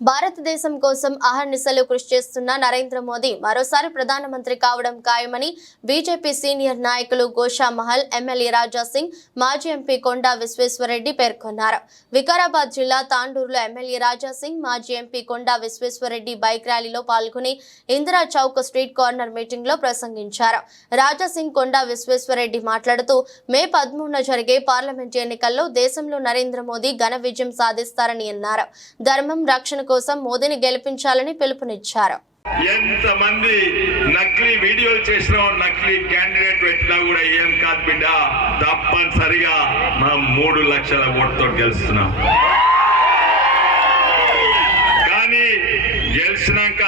భారతదేశం కోసం అహర్నిశలు కృషి చేస్తున్న నరేంద్ర మోదీ మరోసారి ప్రధానమంత్రి కావడం ఖాయమని బీజేపీ సీనియర్ నాయకులు గోషామహల్ ఎమ్మెల్యే రాజా సింగ్, మాజీ ఎంపీ కొండా విశ్వేశ్వరరెడ్డి పేర్కొన్నారు. వికారాబాద్ జిల్లా తాండూరులో ఎమ్మెల్యే రాజా సింగ్, మాజీ ఎంపీ కొండా విశ్వేశ్వరరెడ్డి బైక్ ర్యాలీలో పాల్గొని Indira Chowk street corner meeting లో ప్రసంగించారు. రాజా సింగ్, కొండా విశ్వేశ్వరరెడ్డి మాట్లాడుతూ మే 13న జరిగే పార్లమెంట్ ఎన్నికల్లో దేశంలో నరేంద్ర మోదీ ఘన విజయం సాధిస్తారని అన్నారు. ధర్మం రక్షణ కోసం మోదీని గెలిపించాలని పిలుపునిచ్చారు. ఎంతమంది నకిలీ వీడియోలు చేసినా, నకిలీ క్యాండిడేట్ పెట్టినా కూడా ఏం కాదు బిడ్డ, తప్పనిసరిగా మనం 3 లక్షల ఓటుతో గెలుస్తున్నాం. కానీ గెలిచినాక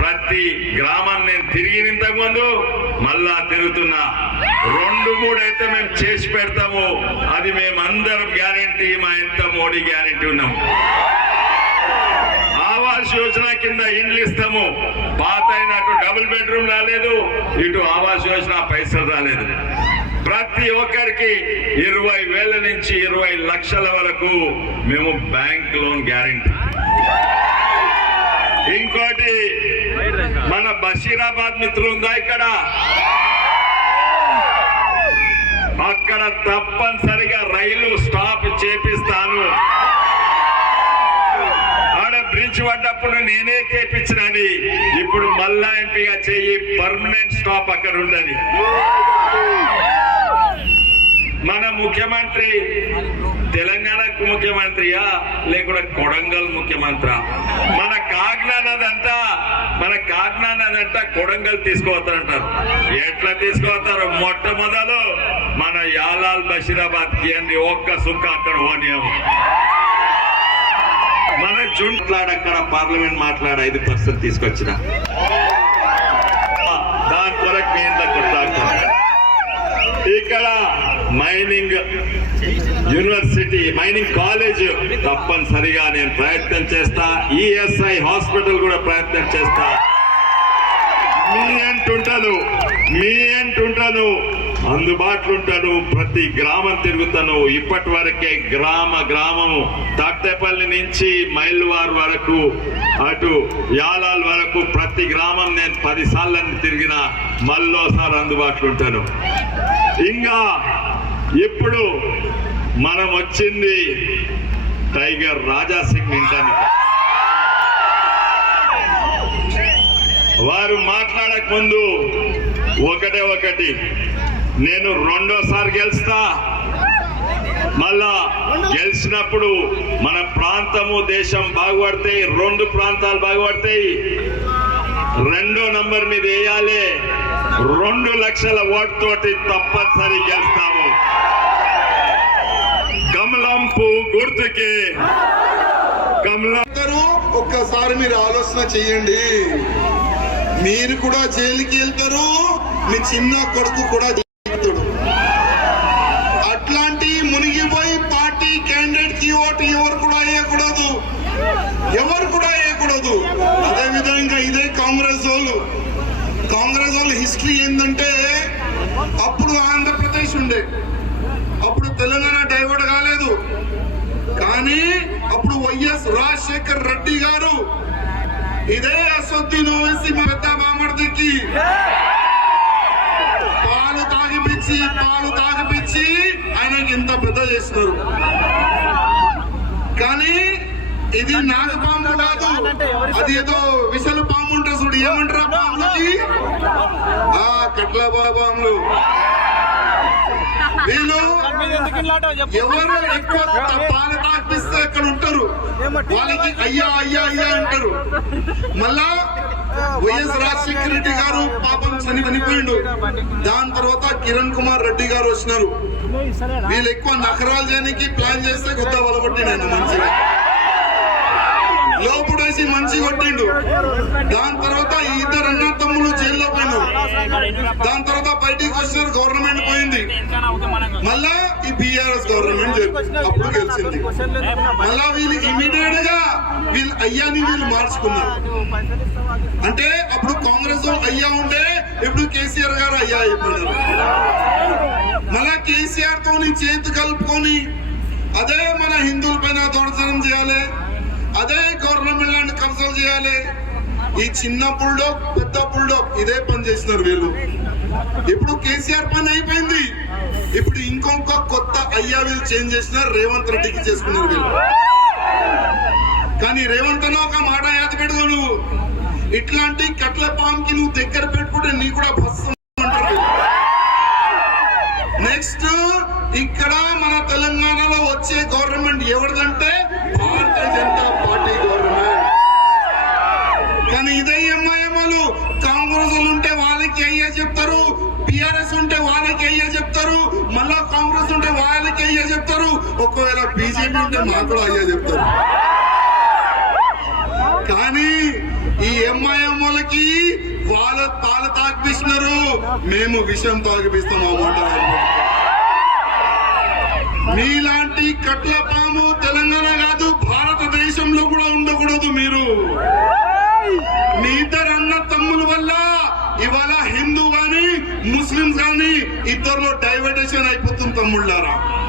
ప్రతి గ్రామం నేను తిరిగిన ఇంతకు ముందు మళ్ళా తిరుగుతున్నా. 2-3 అయితే మేము చేసి పెడతాము. అది మేమందరం గ్యారెంటీ, మా ఎంత మోడీ గ్యారెంటీ ఉన్నాము. ఆవాస్ యోజన కింద ఇండ్లు ఇస్తాము. పాత అయినట్టు డబుల్ బెడ్రూమ్ రాలేదు, ఇటు ఆవాస్ యోజన పైసలు రాలేదు. ప్రతి ఒక్కరికి 20,000 నుంచి 20 లక్షల వరకు మేము బ్యాంక్ లోన్ గ్యారెంటీ. ఇంకోటి, మన బషీరాబాద్ మిత్రులు ఉందా ఇక్కడ, అక్కడ తప్పనిసరిగా రైలు స్టాప్ చేపిస్తాను. బ్రిడ్జ్ పడ్డప్పుడు నేనే చేపించినని, ఇప్పుడు మళ్ళా ఎంపీగా చెయ్యి, పర్మనెంట్ స్టాప్ అక్కడ ఉండని. మన ముఖ్యమంత్రి తెలంగాణకు ముఖ్యమంత్రియా లేకుండా కొడంగల్ ముఖ్యమంత్రి? మన కాకినాడదంట కొడంగల్ తీసుకుపోతారంటారు. ఎట్లా తీసుకుపోతారు? మొట్టమొదలు మన యాలాల్ బషీరాబాద్ కి అండి, ఒక్క సుక్క అక్కడ పోనీయము. మన అక్కడ పార్లమెంట్ మాట్లాడ 5% తీసుకొచ్చిన దాని కొరకు మేము కొట్లాడతాం. ఇక్కడ మైనింగ్ యూనివర్సిటీ, మైనింగ్ కాలేజ్ తప్పనిసరిగా నేను ప్రయత్నం చేస్తా. ఈఎస్ఐ హాస్పిటల్ కూడా ప్రయత్నం చేస్తా. మీ అంటుంటాను, అందుబాటులో ఉంటాను. ప్రతి గ్రామం తిరుగుతాను. ఇప్పటి వరకే గ్రామము తట్టెపల్లి నుంచి మైల్వార్ వరకు, అటు యాలాల్ వరకు ప్రతి గ్రామం నేను 10 సార్లు తిరిగిన. మళ్ళోసారి అందుబాటులో ఉంటాను. ఇంకా ఇప్పుడు మనం వచ్చింది టైగర్ రాజా సింగ్ వినడానికి. వారు మాట్లాడక ముందు ఒకటి, నేను 2వ గెలుస్తా. మళ్ళా గెలిచినప్పుడు మన ప్రాంతము దేశం బాగుపడతాయి, 2 ప్రాంతాలు బాగుపడతాయి. 2వ నంబర్ మీద వేయాలి. 2 లక్షల ఓటుతోటి తప్పనిసరి గెలుస్తాము. కమలం పువ్వు గుర్తుకి ఒక్కసారి మీరు ఆలోచన చెయ్యండి. మీరు కూడా జైలుకి వెళ్తారు, మీ చిన్న కొడుకు కూడా జైలుతాడు. అట్లాంటి మునిగిపోయి పార్టీ క్యాండిడేట్ కి ఓటు ఎవరు కూడా వేయకూడదు. అదే విధంగా ఇదే కాంగ్రెస్ వాళ్ళు హిస్టరీ ఏంటంటే, అప్పుడు ఆంధ్రప్రదేశ్ ఉండే, అప్పుడు తెలంగాణ డైవర్ట్ కాలేదు. కానీ అప్పుడు వైఎస్ రాజశేఖర్ రెడ్డి గారు ఇదే అసొద్దీన్ ఓవైసీ మా పెద్ద మామర్దికి పాలు తాగిపించి ఆయనకి ఇంత పెద్ద చేస్తున్నారు. కానీ ఇది నాగపాము కాదు, అది ఏదో విషలు పాము ఉంటుంది చూడు, ఏమంటారా పాములకి? కట్ల పాములు. వీళ్ళు ఎవరు ఎక్కువ పాలు తాగిపిస్తే అక్కడ ఉంటారు, వాళ్ళకి అయ్యా అంటారు. మళ్ళా వైఎస్ రాజశేఖర రెడ్డి గారు పాపం చనిపోయిండు. దాని తర్వాత కిరణ్ కుమార్ రెడ్డి గారు వచ్చినారు. వీళ్ళు ఎక్కువ నకరాలు చేయడానికి ప్లాన్ చేస్తే కొత్త వలగొట్టిండు, మంచిగా లోపుడేసి మంచి కొట్టిండు. దాని తర్వాత ఈ 2 అన్న తమ్ముళ్ళు జైల్లో పోయినారు. దాని తర్వాత బయటికి వచ్చినారు, గవర్నమెంట్ పోయింది. మళ్ళా ఈ బీఆర్ఎస్ గవర్నమెంట్ అప్పుడు గెలిచింది. మళ్ళా వీళ్ళు ఇమీడియట్ గా అయ్యాని మార్చుకున్నారు. అంటే అప్పుడు కాంగ్రెస్ అయ్యా ఉంటే, ఇప్పుడు కేసీఆర్ గారు అయ్యా అయిపోయినారు. మళ్ళా కేసీఆర్ తోని చేతి కలుపుకొని అదే మన హిందువుల పైన దౌర్జన్యం చేయాలి, అదే గవర్నమెంట్ చేయాలి? ఈ చిన్న బుల్డోగ్ పెద్ద బుల్డోగ్ ఇదే పని చేసినారు వీళ్ళు. ఇప్పుడు కేసీఆర్ పని అయిపోయింది, ఇప్పుడు ఇంకొక కొత్త అయ్యా వీళ్ళు చేంజ్ చేసినారు, రేవంత్ రెడ్డికి చేసుకున్నారు వీళ్ళు. కానీ రేవంత్ అన్న ఒక మాట యాద పెట్టుకో, నువ్వు ఇట్లాంటి కట్ల పాంకి నువ్వు దగ్గర పెట్టుకుంటే నీ కూడా బస్సు అంటారు. నెక్స్ట్ ఇక్కడ మన తెలంగాణలో వచ్చే government ఎవరిదంటే Bharatiya Janata party government. కానీ ఇదే ఎంఐఎంలు కాంగ్రెస్ ఉంటే వాళ్ళకి అయ్యా చెప్తారు, టిఆర్ఎస్ ఉంటే వాళ్ళకి అయ్యా చెప్తారు, మళ్ళా కాంగ్రెస్ ఉంటే వాళ్ళకి అయ్యా చెప్తారు, ఒకవేళ బీజేపీ ఉంటే మాకు కూడా అయ్యా చెప్తారు. కానీ ఈ ఎంఐఎంలకి వాళ్ళ పాలు తాగిపిస్తున్నారు, మేము విషయం తాగిపిస్తాం అన్నమాట. మీలాంటి కట్ల పాము తెలంగాణ కాదు భారతదేశంలో కూడా ఉండకూడదు. మీరు మీ ఇద్దరు అన్న తమ్ముల వల్ల ఇవాళ హిందూ గాని ముస్లింస్ గాని ఇద్దరులో డైవర్టేషన్ అయిపోతుంది తమ్ముళ్ళారా.